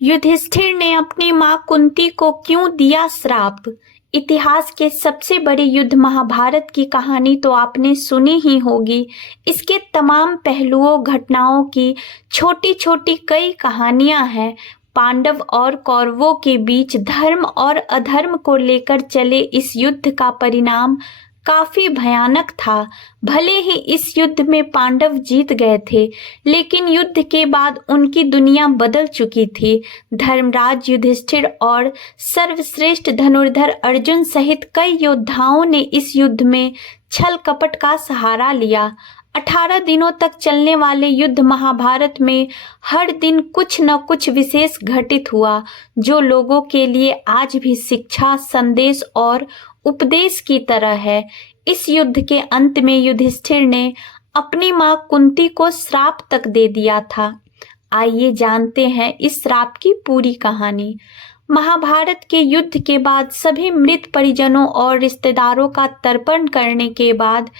युधिष्ठिर ने अपनी मां कुंती को क्यों दिया श्राप। इतिहास के सबसे बड़े युद्ध महाभारत की कहानी तो आपने सुनी ही होगी। इसके तमाम पहलुओं घटनाओं की छोटी छोटी कई कहानियां हैं। पांडव और कौरवों के बीच धर्म और अधर्म को लेकर चले इस युद्ध का परिणाम काफी भयानक था। भले ही इस युद्ध में पांडव जीत गए थे, लेकिन युद्ध के बाद उनकी दुनिया बदल चुकी थी। धर्मराज युधिष्ठिर और सर्वश्रेष्ठ धनुर्धर अर्जुन सहित कई योद्धाओं ने इस युद्ध में छल कपट का सहारा लिया। 18 दिनों तक चलने वाले युद्ध महाभारत में हर दिन कुछ न कुछ विशेष घटित हुआ, जो लोगों के लिए आज भी शिक्षा, संदेश और उपदेश की तरह है। इस युद्ध के अंत में युधिष्ठिर ने अपनी मां कुंती को श्राप तक दे दिया था। आइए जानते हैं इस श्राप की पूरी कहानी। महाभारत के युद्ध के बाद सभी मृत परिजनों और रिश्तेदारों का तर्पण करने के बाद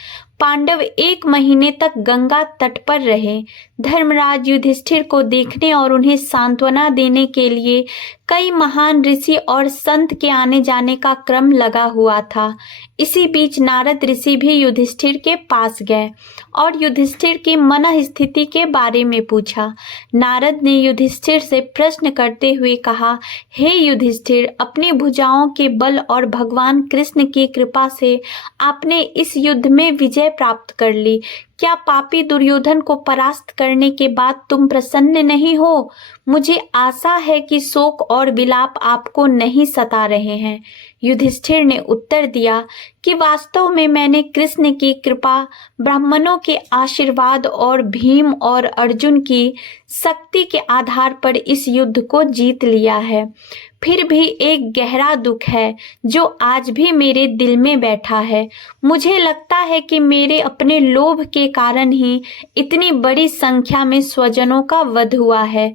पांडव 1 महीने तक गंगा तट पर रहे। धर्मराज युधिष्ठिर को देखने और उन्हें सांत्वना देने के लिए कई महान ऋषि और संत के आने जाने का क्रम लगा हुआ था। इसी बीच नारद ऋषि भी युधिष्ठिर के पास गए और युधिष्ठिर की मन स्थिति के बारे में पूछा। नारद ने युधिष्ठिर से प्रश्न करते हुए कहा, हे युधिष्ठिर, अपनी भुजाओं के बल और भगवान कृष्ण की कृपा से आपने इस युद्ध में विजय प्राप्त कर ली। क्या पापी दुर्योधन को परास्त करने के बाद तुम प्रसन्न नहीं हो? मुझे आशा है कि शोक और विलाप आपको नहीं सता रहे हैं। युधिष्ठिर ने उत्तर दिया कि वास्तव में मैंने कृष्ण की कृपा, ब्राह्मणों के आशीर्वाद और भीम और अर्जुन की शक्ति के आधार पर इस युद्ध को जीत लिया है। फिर भी एक गहरा दुख है जो आज भी मेरे दिल में बैठा है। मुझे लगता है कि मेरे अपने लोभ के कारण ही इतनी बड़ी संख्या में स्वजनों का वध हुआ है।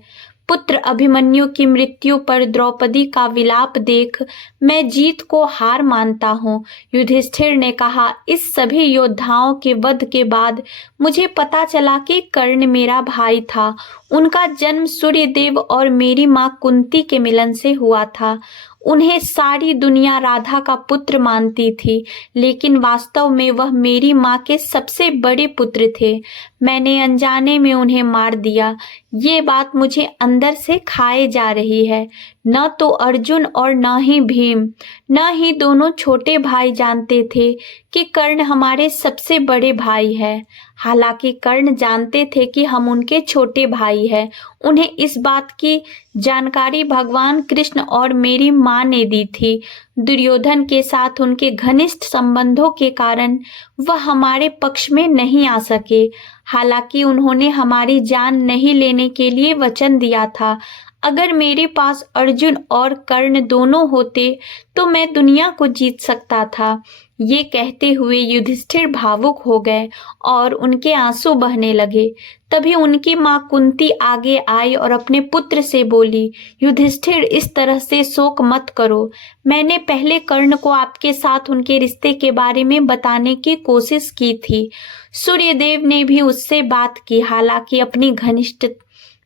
पुत्र अभिमन्यु की मृत्यु पर द्रौपदी का विलाप देख मैं जीत को हार मानता हूँ। युधिष्ठिर ने कहा, इस सभी योद्धाओं के वध के बाद मुझे पता चला कि कर्ण मेरा भाई था। उनका जन्म सूर्यदेव और मेरी माँ कुंती के मिलन से हुआ था। उन्हें सारी दुनिया राधा का पुत्र मानती थी, लेकिन वास्तव में वह मेरी माँ के सबसे बड़े पुत्र थे। मैंने अनजाने में उन्हें मार दिया। ये बात मुझे अंदर से खाए जा रही है। न तो अर्जुन और न ही भीम, न ही दोनों छोटे भाई जानते थे कि कर्ण हमारे सबसे बड़े भाई है। हालांकि कर्ण जानते थे कि हम उनके छोटे भाई हैं। उन्हें इस बात की जानकारी भगवान कृष्ण और मेरी माँ ने दी थी। दुर्योधन के साथ उनके घनिष्ठ संबंधों के कारण वह हमारे पक्ष में नहीं आ सके। हालांकि उन्होंने हमारी जान नहीं लेने के लिए वचन दिया था। अगर मेरे पास अर्जुन और कर्ण दोनों होते तो मैं दुनिया को जीत सकता था। ये कहते हुए युधिष्ठिर भावुक हो गए और उनके आंसू बहने लगे। तभी उनकी माँ कुंती आगे आई और अपने पुत्र से बोली, युधिष्ठिर, इस तरह से शोक मत करो। मैंने पहले कर्ण को आपके साथ उनके रिश्ते के बारे में बताने की कोशिश की थी। सूर्यदेव ने भी उससे बात की। हालांकि अपनी घनिष्ठ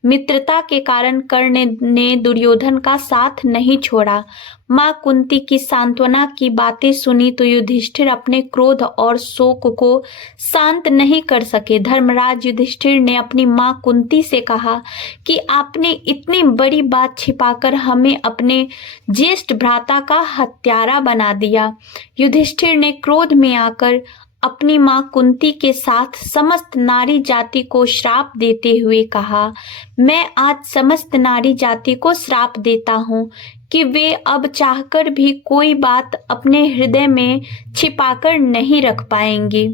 मित्रता के कारण कर्ण ने दुर्योधन का साथ नहीं छोड़ा। माँ कुंती की सांत्वना की बातें सुनी तो युधिष्ठिर अपने क्रोध और शोक को शांत नहीं कर सके। धर्मराज युधिष्ठिर ने अपनी माँ कुंती से कहा कि आपने इतनी बड़ी बात छिपाकर हमें अपने ज्येष्ठ भ्राता का हत्यारा बना दिया। युधिष्ठिर ने क्रोध में आकर अपनी माँ कुंती के साथ समस्त नारी जाति को श्राप देते हुए कहा, मैं आज समस्त नारी जाति को श्राप देता हूँ कि वे अब चाहकर भी कोई बात अपने हृदय में छिपाकर नहीं रख पाएंगी।